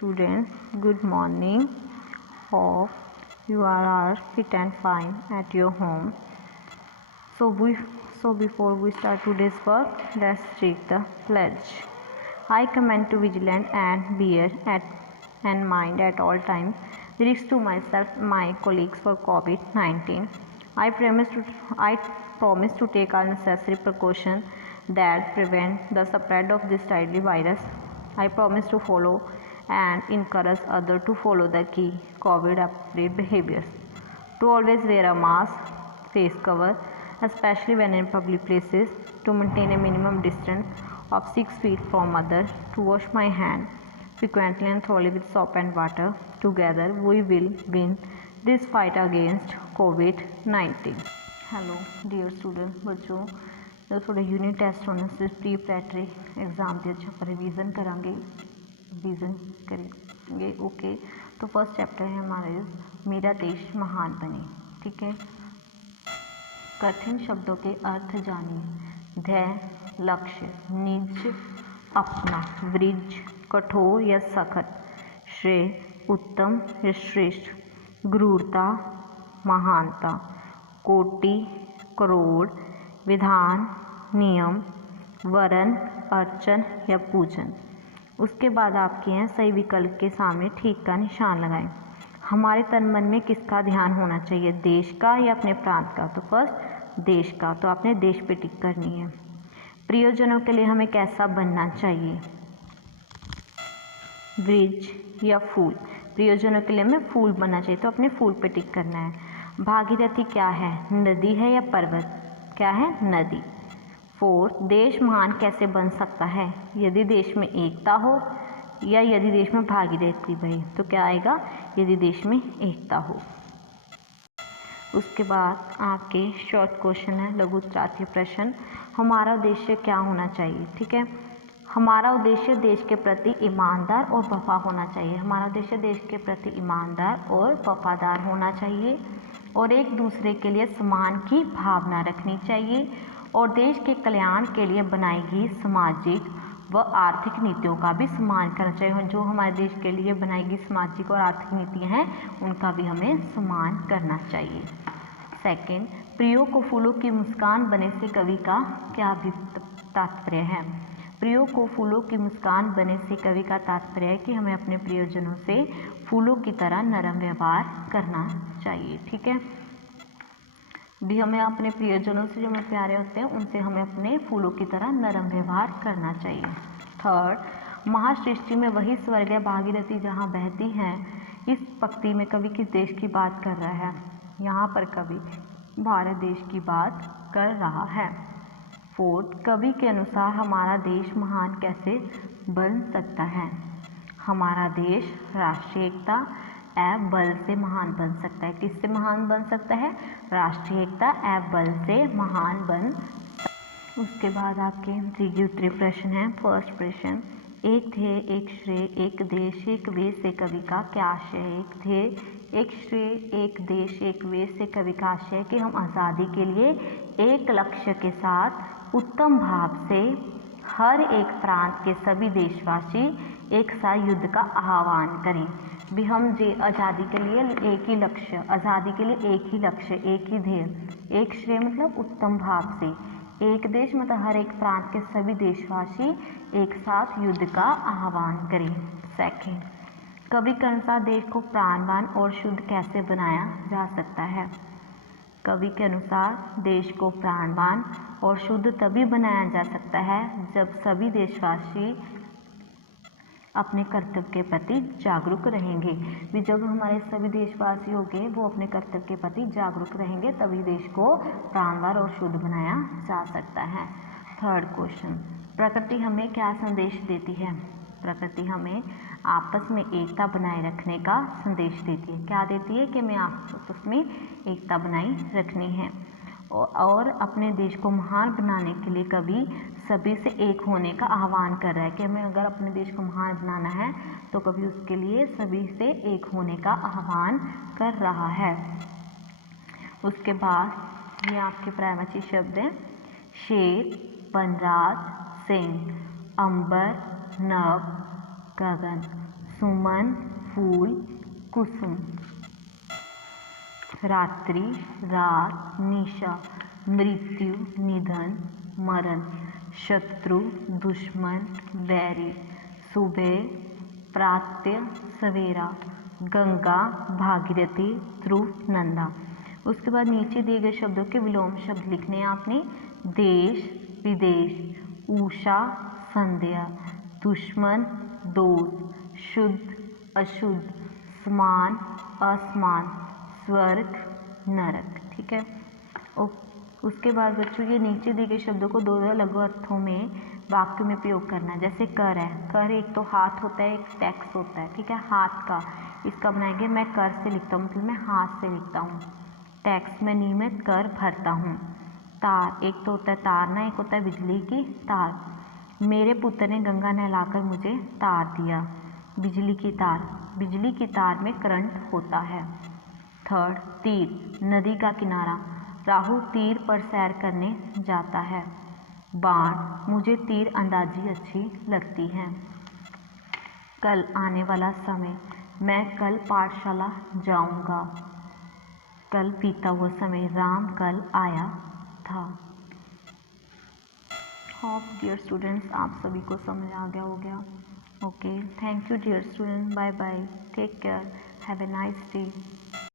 students, good morning. Hope you are all fit and fine at your home. So before we start today's work, let's read the pledge. I command to vigilant and bear and mind at all times the risk to myself and my colleagues for COVID-19. I promise to take all necessary precautions that prevent the spread of this deadly virus. I promise to follow and encourage others to follow the key COVID-appropriate behaviors. To always wear a mask, face cover, especially when in public places, to maintain a minimum distance of 6 feet from others, to wash my hands frequently and thoroughly with soap and water. Together we will win this fight against COVID-19. Hello dear student बच्चों, जो थोड़े unit test होने से pre प्रेटरी exam के अच्छा revision करेंगे। Okay, तो first chapter है हमारे मेरा देश महान बने। ठीक है, कठिन शब्दों के अर्थ जानिए। ध्येय, लक्ष्य, निज, अपना, वृज, कठोर या सख्त, श्रेय, उत्तम या श्रेष्ठ, क्रूरता, महानता, कोटि, करोड़, विधान, नियम, वरण, अर्चन या पूजन। उसके बाद आपके हैं सही विकल्प के सामने ठीक का निशान लगाएं। हमारे तन मन में किसका ध्यान होना चाहिए, देश का या अपने प्रांत का? तो फर्स्ट देश का, तो आपने देश पे टिक करनी है। प्रियजनों के लिए हमें कैसा बनना चाहिए, वृक्ष या फूल? प्रियजनों के लिए हमें फूल बनना चाहिए, तो अपने फूल पे टिक करना है। भागीरथी क्या है, नदी है या पर्वत? क्या है, नदी। 4, देश महान कैसे बन सकता है, यदि देश में एकता हो या यदि देश में भागीरथी बहे? तो क्या आएगा, यदि देश में एकता हो। उसके बाद आपके शॉर्ट क्वेश्चन है, लघु उत्तरार्थ प्रश्न। हमारा उद्देश्य क्या होना चाहिए? ठीक है, हमारा उद्देश्य देश के प्रति ईमानदार और वफा होना चाहिए। हमारा उद्देश्य देश के प्रति ईमानदार और वफादार होना चाहिए और एक दूसरे के लिए सम्मान की भावना रखनी चाहिए और देश के कल्याण के लिए बनाई गई सामाजिक व आर्थिक नीतियों का भी सम्मान करना चाहिए। जो हमारे देश के लिए बनाई गई सामाजिक और आर्थिक नीतियाँ हैं उनका भी हमें सम्मान करना चाहिए। सेकंड, प्रियो को फूलों की मुस्कान बने से कवि का क्या तात्पर्य है? प्रियो को फूलों की मुस्कान बने से कवि का तात्पर्य है कि हमें अपने प्रियजनों से फूलों की तरह नरम व्यवहार करना चाहिए। ठीक है, भी हमें अपने प्रियजनों से जो हमें प्यारे होते हैं उनसे हमें अपने फूलों की तरह नरम व्यवहार करना चाहिए। थर्ड, महासृष्टि में वही स्वर्ग है भागीरथी जहाँ बहती हैं। इस पंक्ति में कवि किस देश की बात कर रहा है? यहाँ पर कवि भारत देश की बात कर रहा है। फोर्थ, कवि के अनुसार हमारा देश महान कैसे बन सकता है? हमारा देश राष्ट्रीय एकता एवं बल से महान बन सकता है। किससे महान बन सकता है? राष्ट्रीय एकता एवं बल से महान बन। उसके बाद आपके द्विगु उत्तरीय प्रश्न है। फर्स्ट प्रश्न, एक ध्येय, एक श्रेय, एक देश, एक वेश से कवि का क्या आशय है? एक ध्येय, एक श्रेय, एक देश, एक वेश से कवि का आशय है कि हम आज़ादी के लिए एक लक्ष्य के साथ उत्तम भाव से हर एक प्रांत के सभी देशवासी एक साथ युद्ध का आह्वान करें। भी हम आज़ादी के लिए एक ही लक्ष्य, आज़ादी के लिए एक ही लक्ष्य, एक ही ध्येय। एक श्रेय मतलब उत्तम भाव से, एक देश मतलब हर एक प्रांत के सभी देशवासी एक साथ युद्ध का आह्वान करें। सेकंड, कवि के अनुसार देश को प्राणवान और शुद्ध कैसे बनाया जा सकता है? कवि के अनुसार देश को प्राणवान और शुद्ध तभी बनाया जा सकता है जब सभी देशवासी अपने कर्तव्य के प्रति जागरूक रहेंगे। भी जब हमारे सभी देशवासी होंगे वो अपने कर्तव्य के प्रति जागरूक रहेंगे तभी देश को प्राणवान और शुद्ध बनाया जा सकता है। थर्ड क्वेश्चन, प्रकृति हमें क्या संदेश देती है? प्रकृति हमें आपस में एकता बनाए रखने का संदेश देती है। क्या देती है? कि हमें आपस में एकता बनाए रखनी है और अपने देश को महान बनाने के लिए कवि सभी से एक होने का आह्वान कर रहा है कि हमें अगर अपने देश को महान बनाना है तो कवि उसके लिए सभी से एक होने का आह्वान कर रहा है। उसके बाद ये आपके प्रायवाची शब्द हैं, शेर, वनराज, सिंह, अंबर, नभ, गगन, सुमन फूल कुसुम, रात्रि रात निशा, मृत्यु निधन मरण, शत्रु दुश्मन बैरी, सुबह प्रातः सवेरा, गंगा भागीरथी ध्रुव नंदा। उसके बाद नीचे दिए गए शब्दों के विलोम शब्द लिखने हैं आपने। देश विदेश, उषा संध्या, दुश्मन दोस्त, शुद्ध अशुद्ध, समान असमान, स्वर्ग नरक। ठीक है। उसके बाद बच्चों ये नीचे दिए गए शब्दों को दो अलग अर्थों में वाक्य में प्रयोग करना है। जैसे कर है, कर एक तो हाथ होता है, एक टैक्स होता है। ठीक है, हाथ का इसका बनाएंगे मैं कर से लिखता हूँ, मतलब मैं हाथ से लिखता हूँ। टैक्स में नियमित कर भरता हूँ। तार एक तो होता है तारना, एक होता है बिजली की तार। मेरे पुत्र ने गंगा नहलाकर मुझे तार दिया। बिजली की तार, बिजली की तार में करंट होता है। थर्ड, तीर नदी का किनारा, राहुल तीर पर सैर करने जाता है। बाण, मुझे तीर अंदाजी अच्छी लगती है। कल आने वाला समय, मैं कल पाठशाला जाऊंगा। कल बीता हुआ समय, राम कल आया था। होप डियर स्टूडेंट्स आप सभी को समझ आ गया हो गया। Okay, thank you dear student, bye bye, take care, have a nice day.